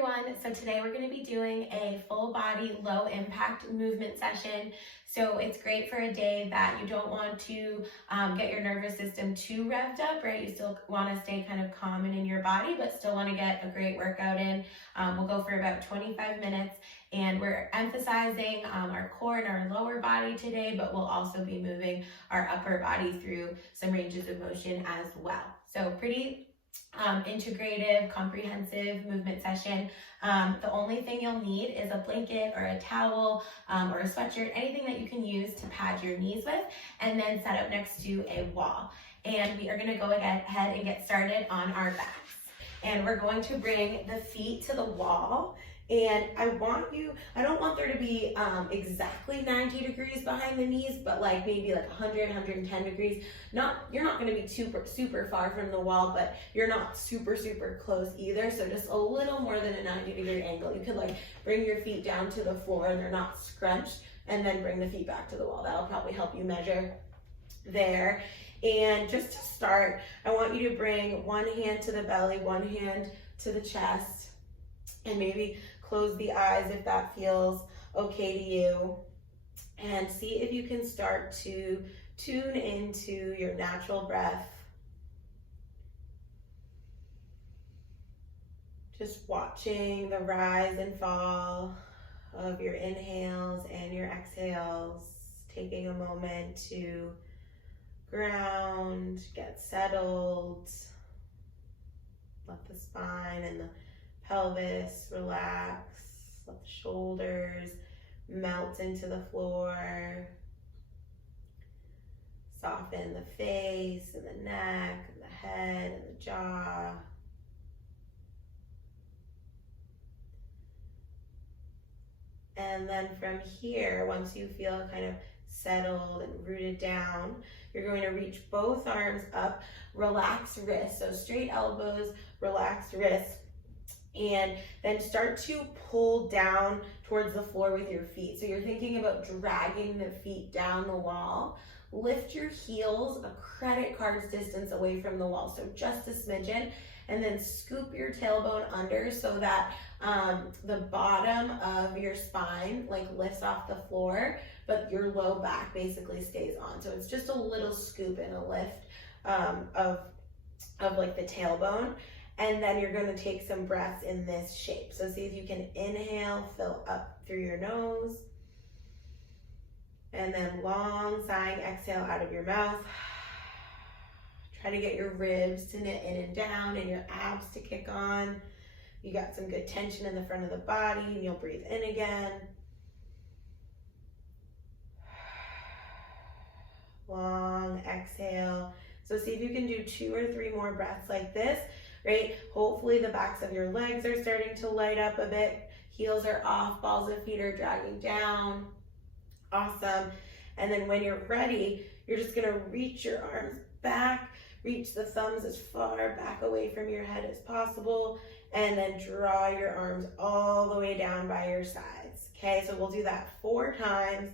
everyone. So today we're going to be doing a full body low impact movement session. So it's great for a day that you don't want to get your nervous system too revved up, right? You still want to stay kind of calm and in your body, but still want to get a great workout in. We'll go for about 25 minutes and we're emphasizing our core and our lower body today, but we'll also be moving our upper body through some ranges of motion as well. So pretty integrative, comprehensive movement session. The only thing you'll need is a blanket or a towel or a sweatshirt, anything that you can use to pad your knees with, and then set up next to a wall. And we are going to go ahead and get started on our backs. And we're going to bring the feet to the wall. And I don't want there to be exactly 90 degrees behind the knees, but like maybe like 100, 110 degrees. You're not gonna be super far from the wall, but you're not super close either. So just a little more than a 90-degree angle. You could like bring your feet down to the floor and they're not scrunched, and then bring the feet back to the wall. That'll probably help you measure there. And just to start, I want you to bring one hand to the belly, one hand to the chest, and maybe close the eyes if that feels okay to you, and see if you can start to tune into your natural breath. Just watching the rise and fall of your inhales and your exhales, taking a moment to ground, get settled, let the spine and the pelvis relax, let the shoulders melt into the floor, soften the face and the neck and the head and the jaw. And then from here, once you feel kind of settled and rooted down, you're going to reach both arms up, relax wrists, so straight elbows, relaxed wrists, and then start to pull down towards the floor with your feet. So you're thinking about dragging the feet down the wall. Lift your heels a credit card's distance away from the wall, so just a smidgen, and then scoop your tailbone under so that the bottom of your spine like lifts off the floor, but your low back basically stays on. So it's just a little scoop and a lift of like the tailbone. And then you're going to take some breaths in this shape. So see if you can inhale, fill up through your nose. And then long sighing exhale out of your mouth. Try to get your ribs to knit in and down and your abs to kick on. You got some good tension in the front of the body, and you'll breathe in again. Long exhale. So see if you can do 2 or 3 more breaths like this. Right? Hopefully the backs of your legs are starting to light up a bit. Heels are off, balls of feet are dragging down. Awesome. And then when you're ready, you're just gonna reach your arms back, reach the thumbs as far back away from your head as possible, and then draw your arms all the way down by your sides. Okay, so we'll do that 4 times.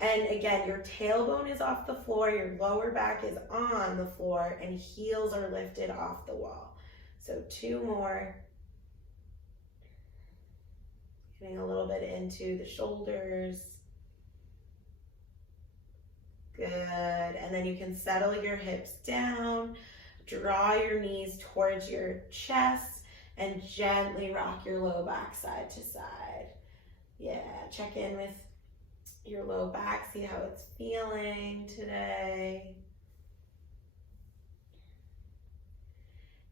And again, your tailbone is off the floor, your lower back is on the floor, and heels are lifted off the wall. So 2 more. Getting a little bit into the shoulders. Good. And then you can settle your hips down, draw your knees towards your chest, and gently rock your low back side to side. Yeah, check in with your low back, see how it's feeling today.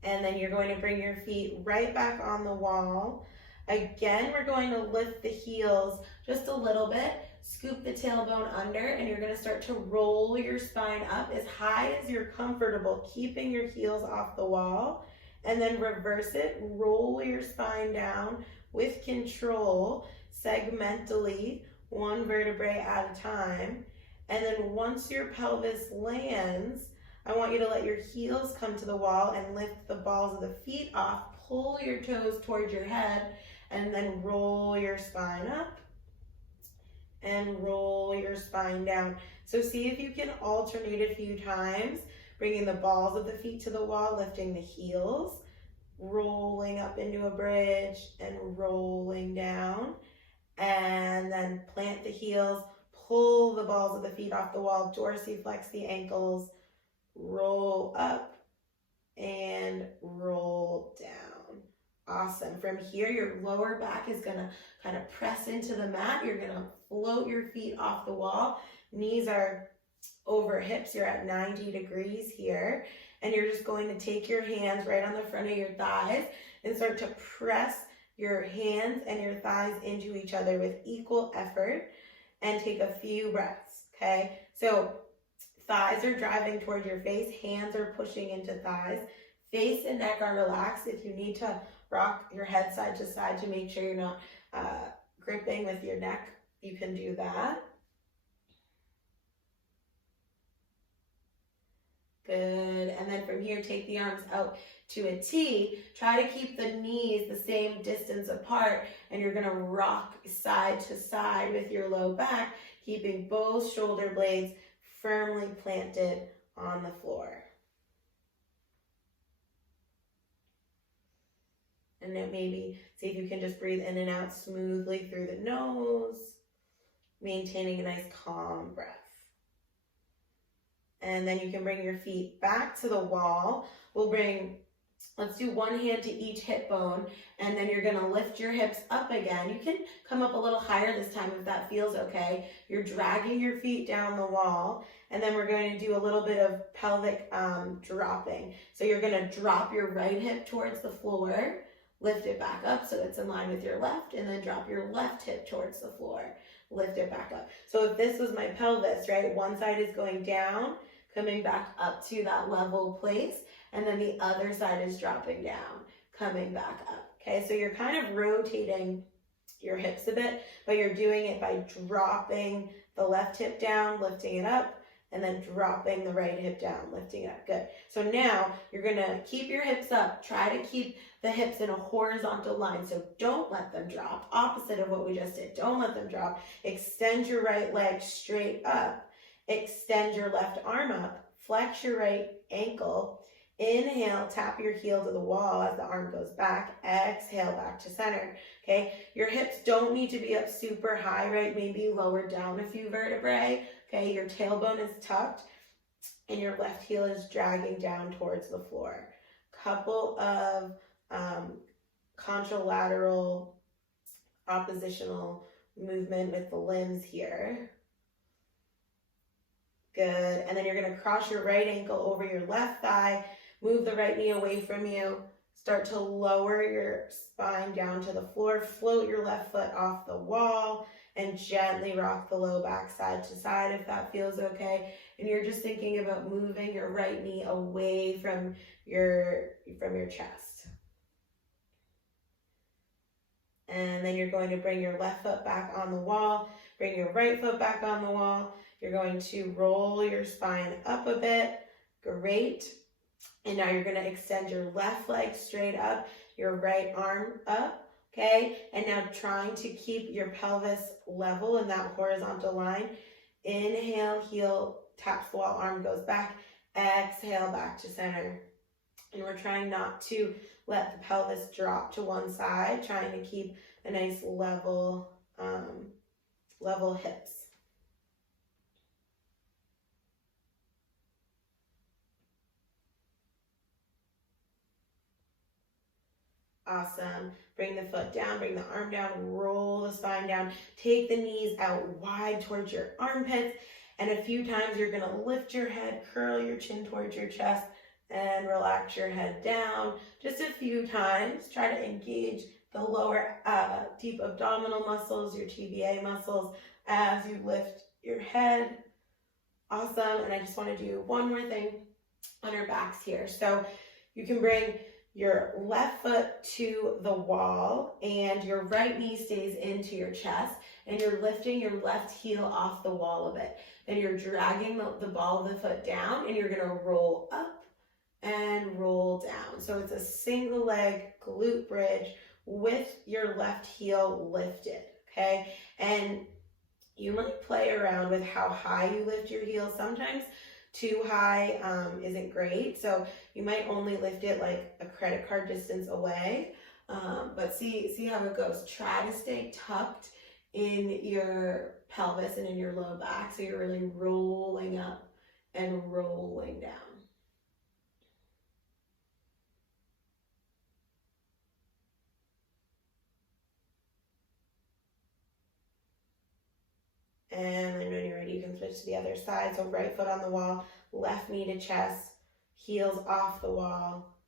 And then you're going to bring your feet right back on the wall. Again, we're going to lift the heels just a little bit, scoop the tailbone under, and you're going to start to roll your spine up as high as you're comfortable, keeping your heels off the wall. And then reverse it, roll your spine down with control, segmentally, 1 vertebrae at a time. And then once your pelvis lands, I want you to let your heels come to the wall and lift the balls of the feet off, pull your toes towards your head, and then roll your spine up and roll your spine down. So see if you can alternate a few times, bringing the balls of the feet to the wall, lifting the heels, rolling up into a bridge and rolling down. And then plant the heels, pull the balls of the feet off the wall, dorsiflex the ankles, roll up and roll down. Awesome. From here, your lower back is gonna kind of press into the mat. You're gonna float your feet off the wall. Knees are over hips. You're at 90 degrees here. And you're just going to take your hands right on the front of your thighs and start to press your hands and your thighs into each other with equal effort, and take a few breaths, okay? So thighs are driving toward your face, hands are pushing into thighs, face and neck are relaxed. If you need to rock your head side to side to make sure you're not gripping with your neck, you can do that. Good. And then from here, take the arms out to a T. Try to keep the knees the same distance apart, and you're going to rock side to side with your low back, keeping both shoulder blades firmly planted on the floor. And then maybe see if you can just breathe in and out smoothly through the nose, maintaining a nice calm breath. And then you can bring your feet back to the wall. Let's do one hand to each hip bone, and then you're gonna lift your hips up again. You can come up a little higher this time if that feels okay. You're dragging your feet down the wall, and then we're going to do a little bit of pelvic dropping. So you're gonna drop your right hip towards the floor, lift it back up so it's in line with your left, and then drop your left hip towards the floor, lift it back up. So if this was my pelvis, right, one side is going down, coming back up to that level place, and then the other side is dropping down, coming back up. Okay, so you're kind of rotating your hips a bit, but you're doing it by dropping the left hip down, lifting it up, and then dropping the right hip down, lifting it up. Good. So now you're gonna keep your hips up. Try to keep the hips in a horizontal line, so don't let them drop. Opposite of what we just did, don't let them drop. Extend your right leg straight up. Extend your left arm up, flex your right ankle, inhale, tap your heel to the wall as the arm goes back, exhale back to center, okay? Your hips don't need to be up super high, right? Maybe lower down a few vertebrae, okay? Your tailbone is tucked and your left heel is dragging down towards the floor. Couple of contralateral oppositional movement with the limbs here. Good. And then you're going to cross your right ankle over your left thigh, move the right knee away from you, start to lower your spine down to the floor, float your left foot off the wall, and gently rock the low back side to side if that feels okay. And you're just thinking about moving your right knee away from your chest. And then you're going to bring your left foot back on the wall, bring your right foot back on the wall. You're going to roll your spine up a bit. Great. And now you're going to extend your left leg straight up, your right arm up, okay? And now trying to keep your pelvis level in that horizontal line. Inhale, heel taps the wall, arm goes back. Exhale, back to center. And we're trying not to let the pelvis drop to one side, trying to keep a nice level hips. Awesome. Bring the foot down, bring the arm down, roll the spine down, take the knees out wide towards your armpits, and a few times you're going to lift your head, curl your chin towards your chest, and relax your head down. Just a few times. Try to engage the lower deep abdominal muscles, your TVA muscles, as you lift your head. Awesome. And I just want to do one more thing on our backs here. So you can bring your left foot to the wall and your right knee stays into your chest, and you're lifting your left heel off the wall a bit. Then you're dragging the ball of the foot down, and you're going to roll up and roll down. So it's a single leg glute bridge with your left heel lifted, okay? And you might play around with how high you lift your heel. Sometimes Too high isn't great. So you might only lift it like a credit card distance away. But see how it goes. Try to stay tucked in your pelvis and in your low back. So you're really rolling up and rolling down. And then when you're ready, you can switch to the other side. So right foot on the wall, left knee to chest, heels off the wall.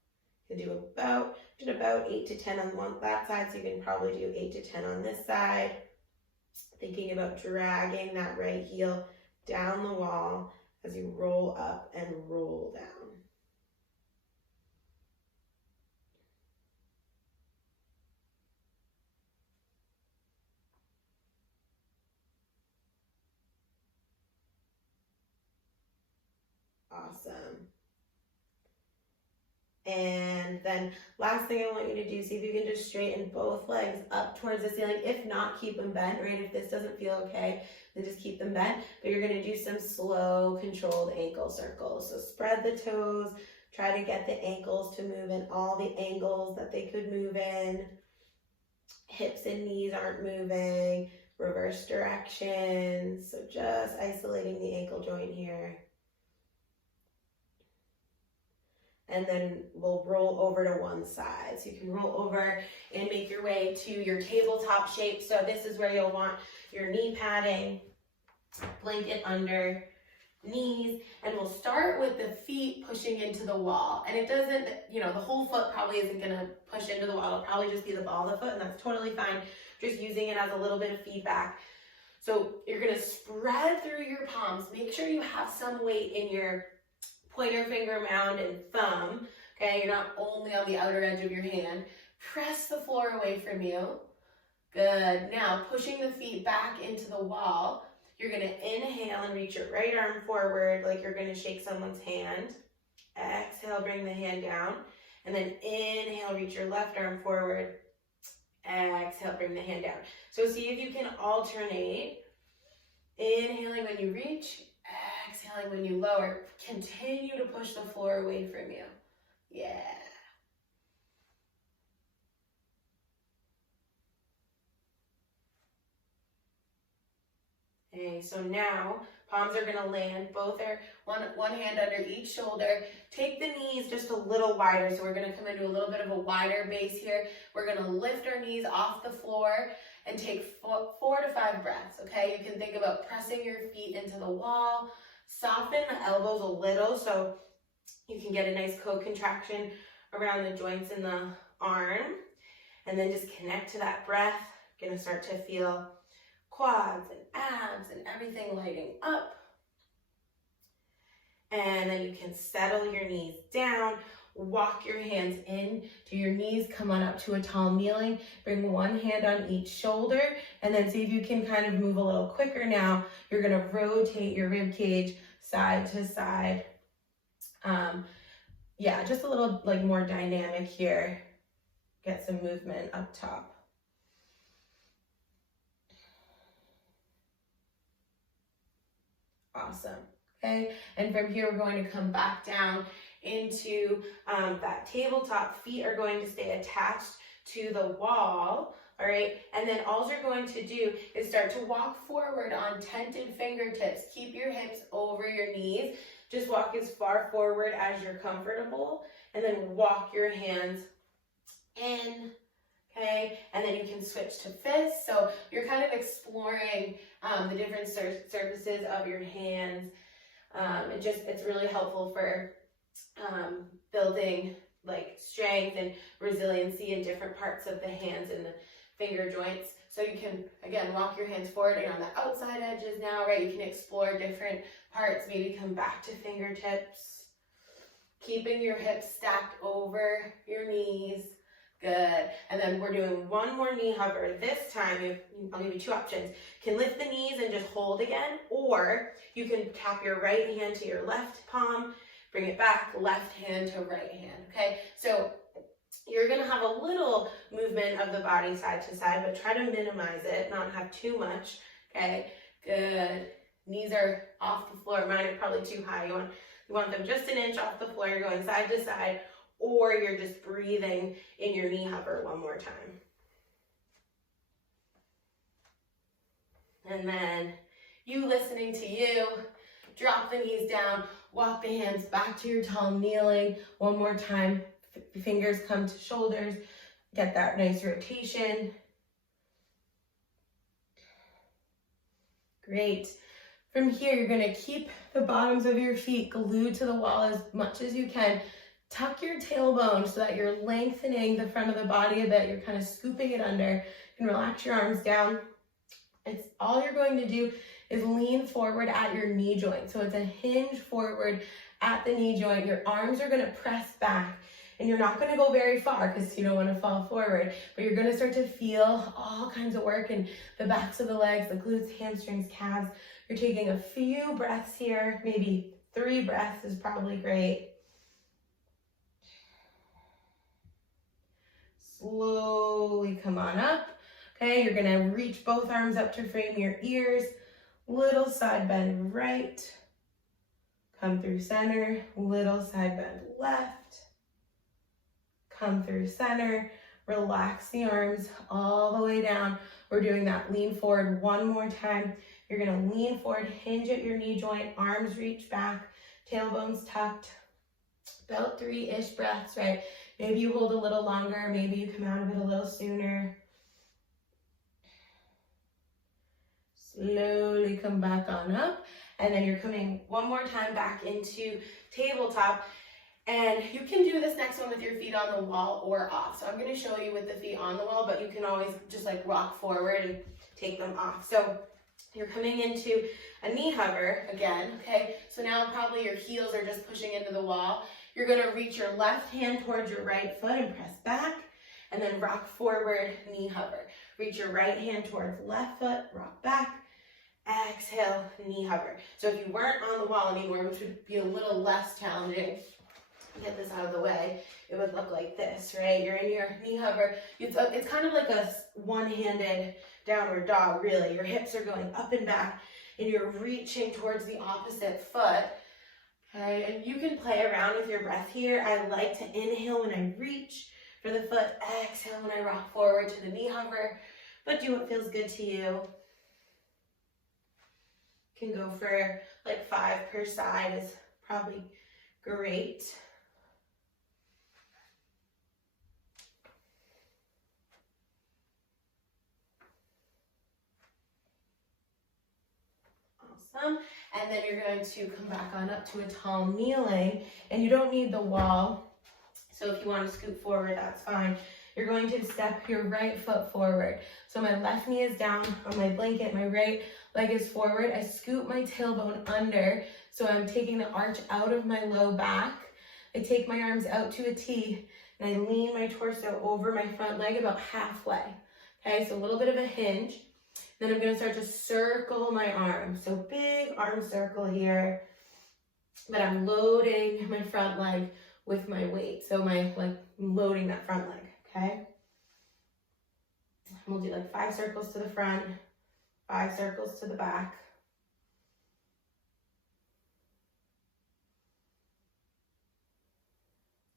You can did about 8 to 10 on that side, so you can probably do 8 to 10 on this side. Thinking about dragging that right heel down the wall as you roll up and roll down. Awesome. And then last thing I want you to do, see if you can just straighten both legs up towards the ceiling. If not, keep them bent, right? If this doesn't feel okay, then just keep them bent. But you're gonna do some slow, controlled ankle circles. So spread the toes, try to get the ankles to move in all the angles that they could move in. Hips and knees aren't moving, reverse directions. So just isolating the ankle joint here. And then we'll roll over to one side. So you can roll over and make your way to your tabletop shape. So this is where you'll want your knee padding, blanket under, knees, and we'll start with the feet pushing into the wall. And it doesn't, the whole foot probably isn't gonna push into the wall. It'll probably just be the ball of the foot, and that's totally fine. Just using it as a little bit of feedback. So you're gonna spread through your palms. Make sure you have some weight in your pointer finger mound and thumb, okay? You're not only on the outer edge of your hand. Press the floor away from you. Good. Now, pushing the feet back into the wall, you're gonna inhale and reach your right arm forward like you're gonna shake someone's hand. Exhale, bring the hand down. And then inhale, reach your left arm forward. Exhale, bring the hand down. So see if you can alternate. Inhaling when you reach, exhaling when you lower. Continue to push the floor away from you. Yeah. Okay, so now palms are gonna land. Both are one hand under each shoulder. Take the knees just a little wider. So we're gonna come into a little bit of a wider base here. We're gonna lift our knees off the floor and take 4 to 5 breaths, okay? You can think about pressing your feet into the wall. Soften the elbows a little so you can get a nice co-contraction around the joints in the arm. And then just connect to that breath. You're gonna start to feel quads and abs and everything lighting up. And then you can settle your knees down. Walk your hands in to your knees, come on up to a tall kneeling, bring one hand on each shoulder, and then see if you can kind of move a little quicker now. You're gonna rotate your rib cage side to side. Yeah, just a little like more dynamic here. Get some movement up top. Awesome, okay? And from here, we're going to come back down into that tabletop. Feet are going to stay attached to the wall, all right? And then all you're going to do is start to walk forward on tented fingertips. Keep your hips over your knees. Just walk as far forward as you're comfortable, and then walk your hands in, okay? And then you can switch to fists. So you're kind of exploring the different surfaces of your hands. It's really helpful for building like strength and resiliency in different parts of the hands and the finger joints. So you can, again, walk your hands forward and on the outside edges now, right? You can explore different parts, maybe come back to fingertips, keeping your hips stacked over your knees. Good. And then we're doing one more knee hover. This time, I'll give you 2 options. You can lift the knees and just hold again, or you can tap your right hand to your left palm, bring it back, left hand to right hand, okay? So you're gonna have a little movement of the body side to side, but try to minimize it, not have too much, okay? Good. Knees are off the floor. Mine are probably too high. You want them just an inch off the floor. You're going side to side, or you're just breathing in your knee hover one more time. And then you listening to you, drop the knees down, walk the hands back to your tall kneeling. One more time, fingers come to shoulders, get that nice rotation. Great. From here, you're gonna keep the bottoms of your feet glued to the wall as much as you can. Tuck your tailbone so that you're lengthening the front of the body a bit. You're kind of scooping it under. You can relax your arms down. It's all you're going to do is lean forward at your knee joint. So it's a hinge forward at the knee joint. Your arms are gonna press back, and you're not gonna go very far because you don't wanna fall forward, but you're gonna start to feel all kinds of work in the backs of the legs, the glutes, hamstrings, calves. You're taking a few breaths here, maybe 3 breaths is probably great. Slowly come on up. Okay, you're gonna reach both arms up to frame your ears. Little side bend right. Come through center. Little side bend left. Come through center. Relax the arms all the way down. We're doing that lean forward one more time. You're gonna lean forward, hinge at your knee joint, arms reach back, tailbones tucked. About 3-ish breaths, right? Maybe you hold a little longer, maybe you come out of it a little sooner. Slowly come back on up, and then you're coming one more time back into tabletop. And you can do this next one with your feet on the wall or off. So I'm going to show you with the feet on the wall, but you can always just like rock forward and take them off. So you're coming into a knee hover again, okay? So now probably your heels are just pushing into the wall. You're going to reach your left hand towards your right foot and press back, and then rock forward, knee hover. Reach your right hand towards left foot, rock back. Exhale, knee hover. So if you weren't on the wall anymore, which would be a little less challenging, get this out of the way, it would look like this, right? You're in your knee hover. It's kind of like a one-handed downward dog, really. Your hips are going up and back, and you're reaching towards the opposite foot. Okay, and you can play around with your breath here. I like to inhale when I reach for the foot, exhale when I rock forward to the knee hover, but do what feels good to you. Can go for like 5 per side is probably great. Awesome. And then you're going to come back on up to a tall kneeling, and you don't need the wall. So if you want to scoot forward, that's fine. You're going to step your right foot forward. So my left knee is down on my blanket, my right leg is forward. I scoot my tailbone under, so I'm taking the arch out of my low back. I take my arms out to a T, and I lean my torso over my front leg about halfway. Okay, so a little bit of a hinge. Then I'm gonna start to circle my arms. So big arm circle here, but I'm loading my front leg with my weight. So I'm loading that front leg, okay? We'll do like 5 circles to the front, 5 circles to the back.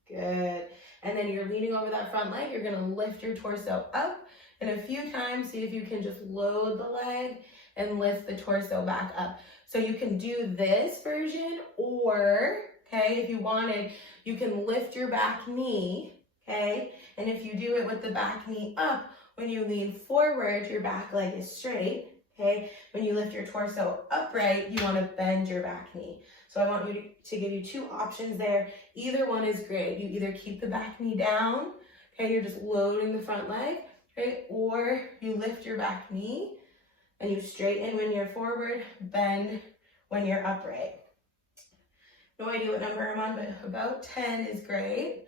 Good. And then you're leaning over that front leg. You're gonna lift your torso up, and a few times see if you can just load the leg and lift the torso back up. So you can do this version, or, okay, if you wanted, you can lift your back knee, okay? And if you do it with the back knee up, when you lean forward, your back leg is straight, okay? When you lift your torso upright, you wanna bend your back knee. So I want you to give you 2 options there. Either one is great. You either keep the back knee down, okay, you're just loading the front leg, okay? Or you lift your back knee and you straighten when you're forward, bend when you're upright. No idea what number I'm on, but about 10 is great.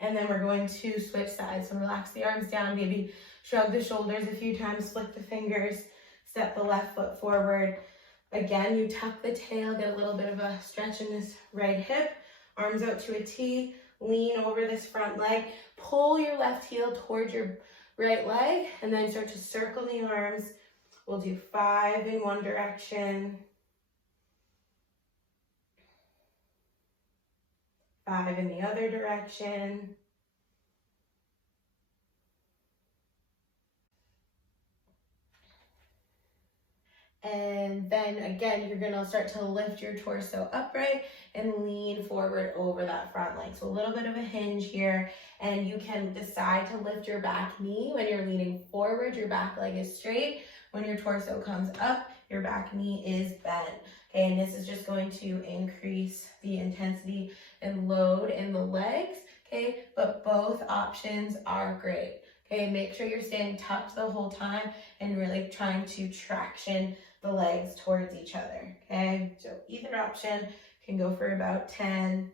And then we're going to switch sides. So relax the arms down, maybe shrug the shoulders a few times, flick the fingers, step the left foot forward. Again, you tuck the tail, get a little bit of a stretch in this right hip, arms out to a T, lean over this front leg, pull your left heel towards your right leg, and then start to circle the arms, We'll do 5 in one direction, 5 in the other direction. And then again, you're gonna start to lift your torso upright and lean forward over that front leg. So a little bit of a hinge here, and you can decide to lift your back knee. When you're leaning forward, your back leg is straight. When your torso comes up, your back knee is bent. Okay, and this is just going to increase the intensity and load in the legs, okay? But both options are great. Okay, make sure you're staying tucked the whole time and really trying to traction the legs towards each other, okay? So either option can go for about 10.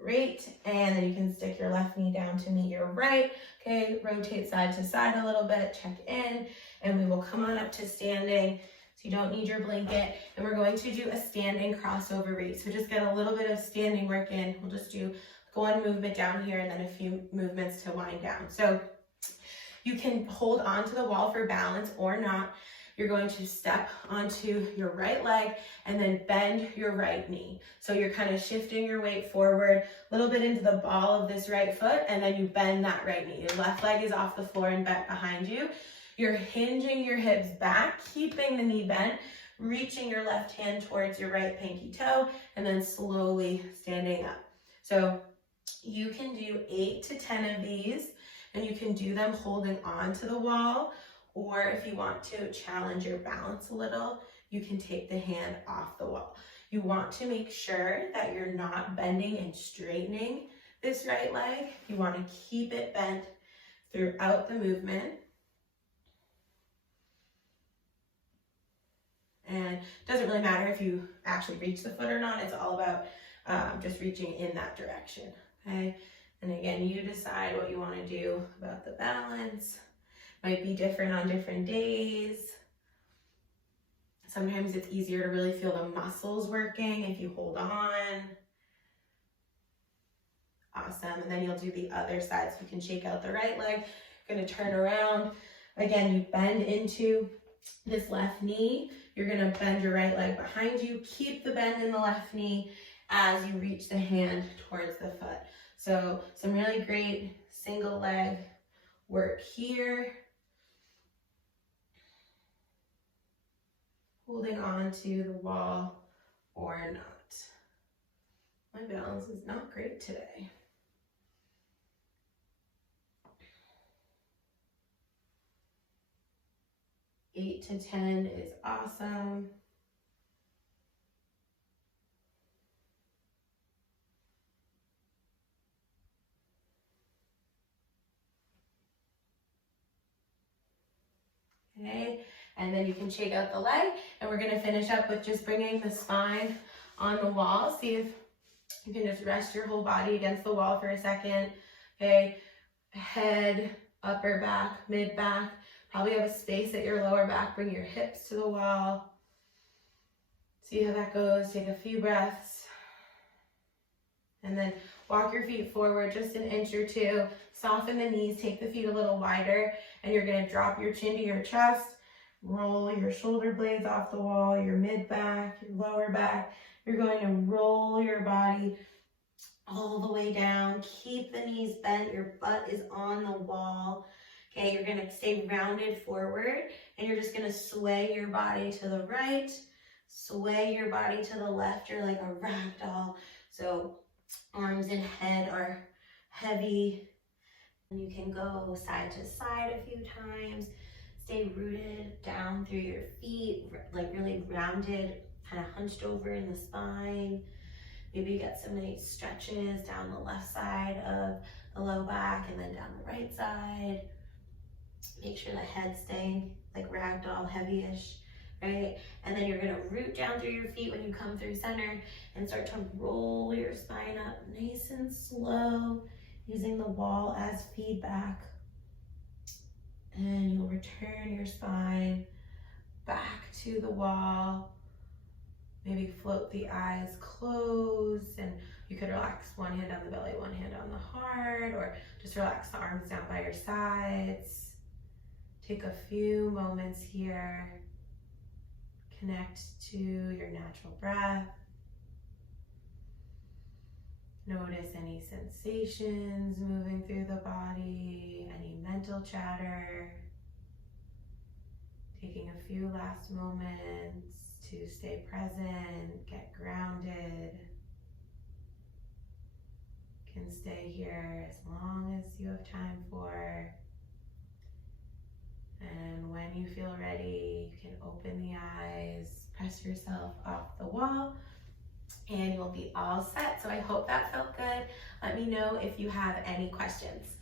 Great, and then you can stick your left knee down to meet your right, okay? Rotate side to side a little bit, check in, and we will come on up to standing. So you don't need your blanket, and we're going to do a standing crossover reach. So just get a little bit of standing work in. We'll just do one movement down here and then a few movements to wind down. So you can hold on to the wall for balance or not. You're going to step onto your right leg and then bend your right knee. So you're kind of shifting your weight forward a little bit into the ball of this right foot, and then you bend that right knee. Your left leg is off the floor and bent behind you. You're hinging your hips back, keeping the knee bent, reaching your left hand towards your right pinky toe, and then slowly standing up. So you can do 8 to 10 of these, and you can do them holding on to the wall, or if you want to challenge your balance a little, you can take the hand off the wall. You want to make sure that you're not bending and straightening this right leg. You want to keep it bent throughout the movement. And it doesn't really matter if you actually reach the foot or not. It's all about just reaching in that direction, okay? And again, you decide what you want to do about the balance. Might be different on different days. Sometimes it's easier to really feel the muscles working if you hold on. Awesome, and then you'll do the other side. So you can shake out the right leg. You're gonna turn around. Again, you bend into this left knee. You're gonna bend your right leg behind you. Keep the bend in the left knee as you reach the hand towards the foot. So some really great single leg work here. Holding on to the wall or not. My balance is not great today. Eight to 10 is awesome. Okay, and then you can shake out the leg, and we're gonna finish up with just bringing the spine on the wall. See if you can just rest your whole body against the wall for a second. Okay, head, upper back, mid back. Probably have a space at your lower back. Bring your hips to the wall. See how that goes. Take a few breaths. And then walk your feet forward just an inch or two. Soften the knees. Take the feet a little wider. And you're going to drop your chin to your chest. Roll your shoulder blades off the wall. Your mid back, your lower back. You're going to roll your body all the way down. Keep the knees bent. Your butt is on the wall. Okay, you're gonna stay rounded forward, and you're just gonna sway your body to the right, sway your body to the left. You're like a rag doll. So arms and head are heavy. And you can go side to side a few times. Stay rooted down through your feet, like really rounded, kind of hunched over in the spine. Maybe you get some nice stretches down the left side of the low back and then down the right side. Make sure the head's staying like ragdoll, heavy-ish, right? And then you're gonna root down through your feet when you come through center and start to roll your spine up nice and slow, using the wall as feedback. And you'll return your spine back to the wall. Maybe float the eyes closed, and you could relax one hand on the belly, one hand on the heart, or just relax the arms down by your sides. Take a few moments here. Connect to your natural breath. Notice any sensations moving through the body, any mental chatter. Taking a few last moments to stay present, get grounded. You can stay here as long as you have time for. And when you feel ready, you can open the eyes, press yourself off the wall, and you'll be all set. So I hope that felt good. Let me know if you have any questions.